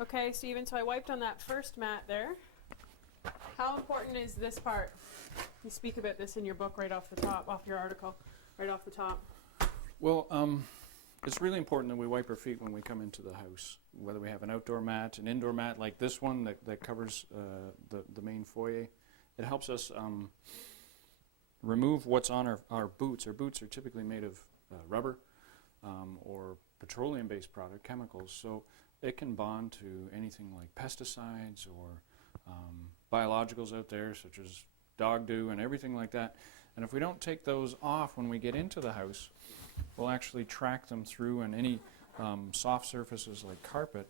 Okay, Stephen, so I wiped on that first mat there. How important is this part? You speak about this in your book right off the top, off your article, right off the top. Well, it's really important that we wipe our feet when we come into the house, whether we have an outdoor mat, an indoor mat like this one that covers the main foyer. It helps us remove what's on our boots. Our boots are typically made of rubber or petroleum-based product, chemicals, so it can bond to anything like pesticides or biologicals out there, such as dog dew and everything like that. And if we don't take those off when we get into the house, we'll actually track them through, and any soft surfaces like carpet,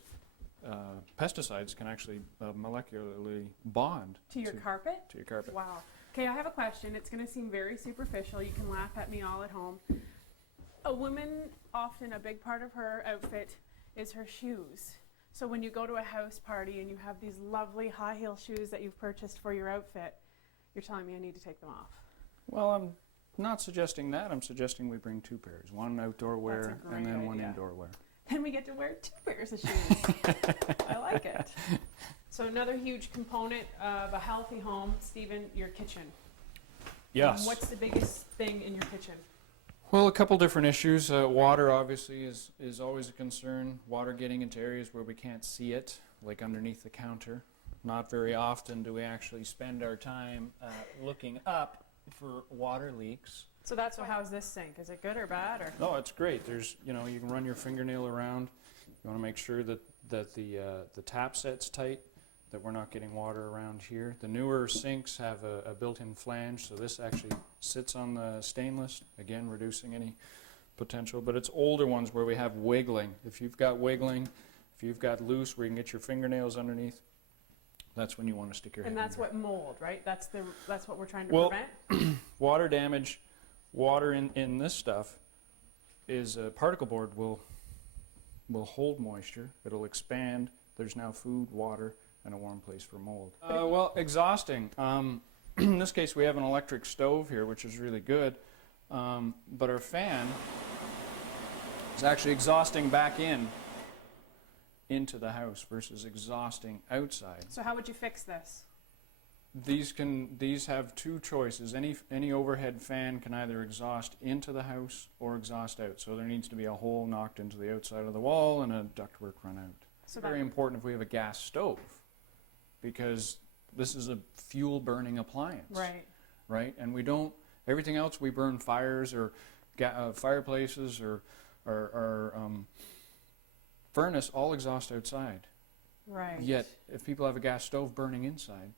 pesticides can actually molecularly bond To your carpet? To your carpet. Wow. Okay, I have a question. It's going to seem very superficial. You can laugh at me all at home. A woman, often a big part of her outfit is her shoes. So when you go to a house party and you have these lovely high heel shoes that you've purchased for your outfit, you're telling me I need to take them off. Well, I'm not suggesting that. I'm suggesting we bring two pairs, one outdoor wear and then one indoor wear. Then we get to wear two pairs of shoes. I like it. So another huge component of a healthy home, Stephen, your kitchen. Yes. What's the biggest thing in your kitchen? Well, a couple different issues. Water obviously is always a concern. Water getting into areas where we can't see it, like underneath the counter. Not very often do we actually spend our time looking up for water leaks. So that's what, how's this sink? Is it good or bad? Or? No, it's great. There's, you can run your fingernail around. You want to make sure that the tap set's tight, that we're not getting water around here. The newer sinks have a built-in flange, so this actually sits on the stainless, again reducing any potential. But it's older ones where we have wiggling. If you've got wiggling, if you've got loose where you can get your fingernails underneath, that's when you want to stick your hand in. And that's what mold, right? That's what we're trying to prevent? Water damage, water in this stuff is particle board will hold moisture. It'll expand. There's now food, water, and a warm place for mold. Well, exhausting. In this case, we have an electric stove here, which is really good. But our fan is actually exhausting back into the house versus exhausting outside. So how would you fix this? These have two choices. Any overhead fan can either exhaust into the house or exhaust out. So there needs to be a hole knocked into the outside of the wall and a ductwork run out. So very important if we have a gas stove, because this is a fuel burning appliance. Right. Right? And we don't, everything else we burn fires or fireplaces or furnace all exhaust outside. Right. Yet if people have a gas stove burning inside,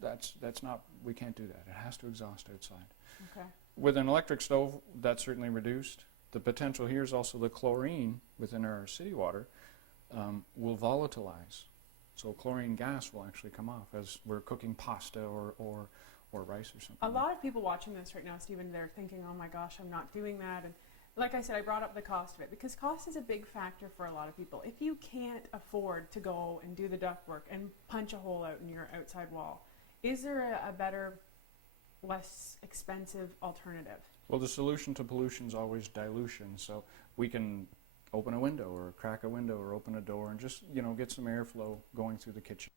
that's not, we can't do that. It has to exhaust outside. Okay. With an electric stove, that's certainly reduced. The potential here is also the chlorine within our city water will volatilize. So chlorine gas will actually come off as we're cooking pasta or rice or something. A lot of people watching this right now, Stephen, they're thinking, oh my gosh, I'm not doing that. And like I said, I brought up the cost of it because cost is a big factor for a lot of people. If you can't afford to go and do the ductwork and punch a hole out in your outside wall, is there a better, less expensive alternative? Well, the solution to pollution is always dilution. So we can open a window or crack a window or open a door and just, get some airflow going through the kitchen.